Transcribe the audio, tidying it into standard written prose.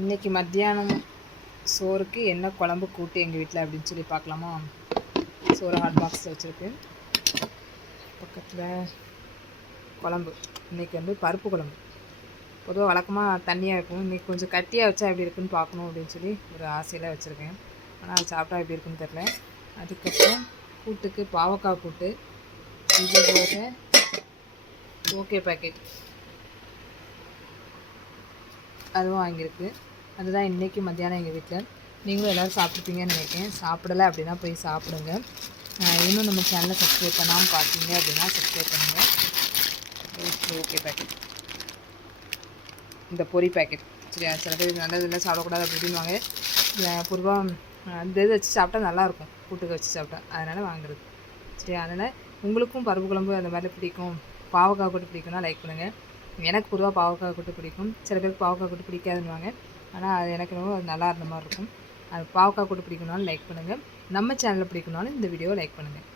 இன்றைக்கி மத்தியானம் சோறுக்கு என்ன குழம்பு கூட்டு எங்கள் வீட்டில் அப்படின்னு சொல்லி பார்க்கலாமா. சோறு ஹாட் பாக்ஸில் வச்சுருக்கு. பக்கத்தில் குழம்பு இன்றைக்கி பருப்பு குழம்பு. பொதுவாக வழக்கமாக தண்ணியாக இருக்கும். இன்றைக்கி கொஞ்சம் கட்டியாக வச்சா எப்படி இருக்குன்னு பார்க்கணும் அப்படின்னு சொல்லி ஒரு ஆசையில் வச்சுருக்கேன். ஆனால் அது சாப்பிட்டா எப்படி இருக்குன்னு தெரில. அதுக்கப்புறம் கூட்டுக்கு பாவக்காய் கூட்டு, இது போக ஓகே பேக்கெட் அதுவும் வாங்கியிருக்கு. அதுதான் இன்றைக்கி மத்தியானம் எங்கள் வீட்டில். நீங்களும் எல்லோரும் சாப்பிட்ருப்பீங்கன்னு நினைக்கிறேன். சாப்பிடலை அப்படின்னா போய் சாப்பிடுங்க. இன்னும் நம்ம சேனலை சப்ஸ்கிரைப் பண்ணாமல் பார்த்தீங்க அப்படின்னா சப்ஸ்கிரைப் பண்ணுங்கள். ஓகே பேக்கெட், இந்த பொரி பேக்கெட் சரியா. சில பேர் நல்லது இல்லை சாப்பிடக்கூடாது அப்படின்வாங்க. பொதுவாக அந்த இது வச்சு சாப்பிட்டா நல்லாயிருக்கும், கூட்டுக்கு வச்சு சாப்பிட்டா, அதனால் வாங்குறது சரியா. அதனால் உங்களுக்கும் பருப்பு குழம்பு அந்த மாதிரி பிடிக்கும், பாவக்காய் கூட்டு பிடிக்கும்னா லைக் பண்ணுங்கள். எனக்கு பொதுவாக பாவக்காய் கூட்டு பிடிக்கும். சில பேருக்கு பாவக்காய் கூட்டு பிடிக்காதுன்னுவாங்க. ஆனால் அது எனக்கு ரொம்ப நல்லா இருந்த மாதிரி இருக்கும். அது பாவக்காய் கூட்டு பிடிக்கும்னாலும் லைக் பண்ணுங்கள். நம்ம சேனலில் பிடிக்கும்னாலும் இந்த வீடியோவை லைக் பண்ணுங்கள்.